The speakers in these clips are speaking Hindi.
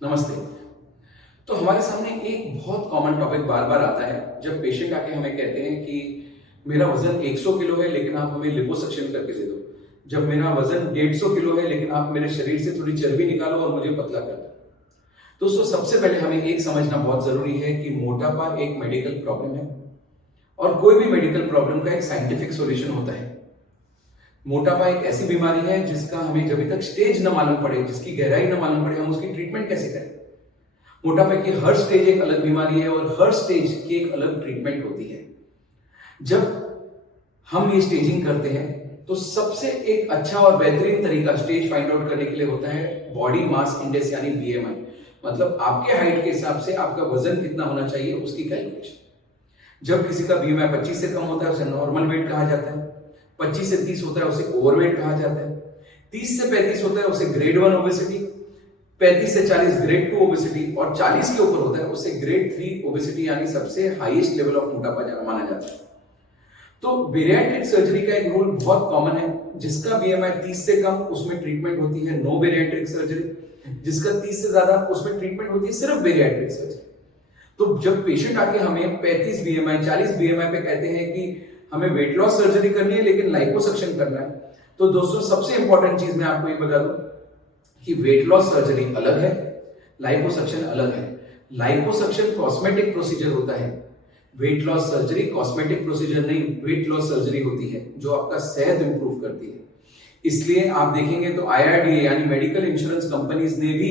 नमस्ते। तो हमारे सामने एक बहुत कॉमन टॉपिक बार बार आता है जब पेशेंट आके हमें कहते हैं कि मेरा वजन 100 किलो है लेकिन आप हमें लिपोसक्शन करके दे दो। जब मेरा वजन 150 किलो है लेकिन आप मेरे शरीर से थोड़ी चर्बी निकालो और मुझे पतला कर दो। दोस्तों, सबसे पहले हमें एक समझना बहुत जरूरी है कि मोटापा एक मेडिकल प्रॉब्लम है और कोई भी मेडिकल प्रॉब्लम का एक साइंटिफिक सॉल्यूशन होता है। मोटापा एक ऐसी बीमारी है जिसका हमें जब तक स्टेज न मालूम पड़े, जिसकी गहराई न मालूम पड़े, हम उसकी ट्रीटमेंट कैसे करें। मोटापे की हर स्टेज एक अलग बीमारी है और हर स्टेज की एक अलग ट्रीटमेंट होती है। जब हम ये स्टेजिंग करते हैं तो सबसे एक अच्छा और बेहतरीन तरीका स्टेज फाइंड आउट करने के लिए होता है बॉडी मास इंडेक्स यानी बीएमआई। मतलब आपके हाइट के हिसाब से आपका वजन कितना होना चाहिए उसकी कैलकुलेशन। जब किसी का बीएमआई 25 से कम होता है उसे नॉर्मल वेट कहा जाता है, 25 से 30 होता है उसे ओवरवेट कहा जाता है, 30 से 35 होता है उसे ग्रेड 1 ओबेसिटी, 35 से 40 ग्रेड 2 ओबेसिटी और 40 के ऊपर होता है उसे ग्रेड 3 ओबेसिटी यानी सबसे हाईएस्ट लेवल ऑफ मोटापा माना जाता है। तो बेरियाट्रिक सर्जरी का एक रूल बहुत कॉमन है। जिसका बीएमआई 30 से कम उसमें ट्रीटमेंट होती है नो बेरियाट्रिक सर्जरी, जिसका 30 से ज्यादा उसमें ट्रीटमेंट होती है सिर्फ बेरियाट्रिक सर्जरी। तो जब पेशेंट आके हमें 35 बीएमआई 40 बीएमआई पे कहते हैं कि हमें वेट लॉस सर्जरी करनी है लेकिन लाइपोसक्शन करना है, तो दोस्तों सबसे इंपॉर्टेंट चीज मैं आपको ये बता दूं कि वेट लॉस सर्जरी अलग है, लाइपोसक्शन अलग है। लाइपोसक्शन कॉस्मेटिक प्रोसीजर होता है, weight loss surgery cosmetic procedure नहीं, वेट लॉस सर्जरी होती है जो आपका सेहत इंप्रूव करती है। इसलिए आप देखेंगे तो आईआरडीए यानी मेडिकल इंश्योरेंस कंपनीज ने भी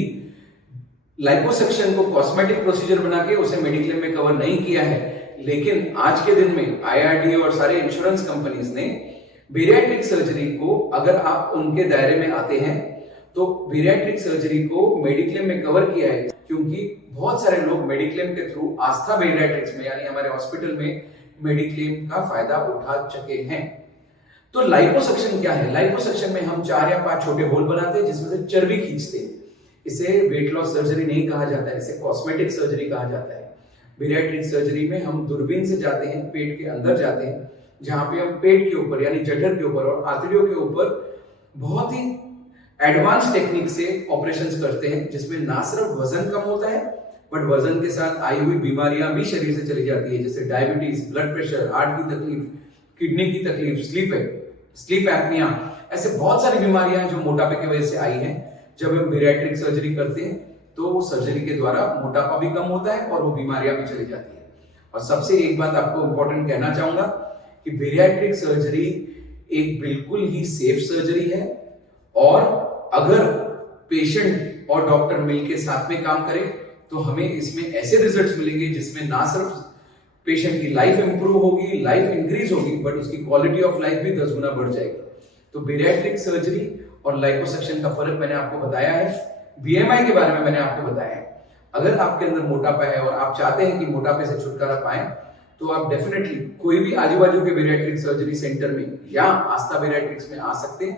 लाइपोसक्शन को कॉस्मेटिक प्रोसीजर बना के उसे मेडिक्लेम में कवर नहीं किया है। लेकिन आज के दिन में आईआरडीए और सारे इंश्योरेंस कंपनीज ने बेरियाट्रिक सर्जरी को, अगर आप उनके दायरे में आते हैं तो बेरियाट्रिक सर्जरी को मेडिक्लेम में कवर किया है, क्योंकि बहुत सारे लोग मेडिक्लेम के थ्रू आस्था बेरियाट्रिक्स में यानी हमारे हॉस्पिटल में मेडिक्लेम का फायदा उठा चुके हैं। तो लाइपोसक्शन क्या है? लाइपोसक्शन में हम 4 या 5 छोटे होल बनाते हैं जिसमें से चर्बी खींचते हैं। इसे वेट लॉस सर्जरी नहीं कहा जाता है, इसे कॉस्मेटिक सर्जरी कहा जाता है। बेरियाट्रिक सर्जरी में हम दूरबीन से जाते हैं, पेट के अंदर जाते हैं, जहां पे हम पेट के ऊपर यानी जठर के ऊपर और आंतड़ियों के ऊपर बहुत ही एडवांस टेक्निक से ऑपरेशंस करते हैं, जिसमें ना सिर्फ वजन कम होता है बट वजन के साथ आई हुई बीमारियां भी शरीर से चली जाती है, जैसे डायबिटीज, ब्लड प्रेशर, हार्ट की तकलीफ, किडनी की तकलीफ, स्लीप एपनिया। ऐसे बहुत सारी बीमारियां जो मोटापे की वजह से आई हैं। जब हम बेरियाट्रिक सर्जरी करते हैं तो वो सर्जरी के द्वारा मोटापा भी कम होता है और वो बीमारियां भी चली जाती है। और सबसे एक बात आपको इंपॉर्टेंट कहना चाहूंगा कि बेरियाट्रिक सर्जरी एक बिल्कुल ही सेफ सर्जरी है और अगर पेशेंट और डॉक्टर मिलकर साथ में काम करें तो हमें इसमें ऐसे रिजल्ट्स मिलेंगे जिसमें ना सिर्फ पेशेंट की लाइफ इंप्रूव होगी, लाइफ इंक्रीज होगी, बट उसकी क्वालिटी ऑफ लाइफ भी 10 गुना बढ़ जाएगी। तो बेरियाट्रिक सर्जरी और लाइपोसक्शन का फर्क मैंने आपको बताया है। बीएमआई के बारे में मैंने आपको बताया है। अगर आपके अंदर मोटापा है और आप चाहते हैं कि मोटापे से छुटकारा पाएं तो आप डेफिनेटली कोई भी आजू बाजू के बेरियाट्रिक सर्जरी सेंटर में या आस्था बेरियाट्रिक्स में आ सकते हैं।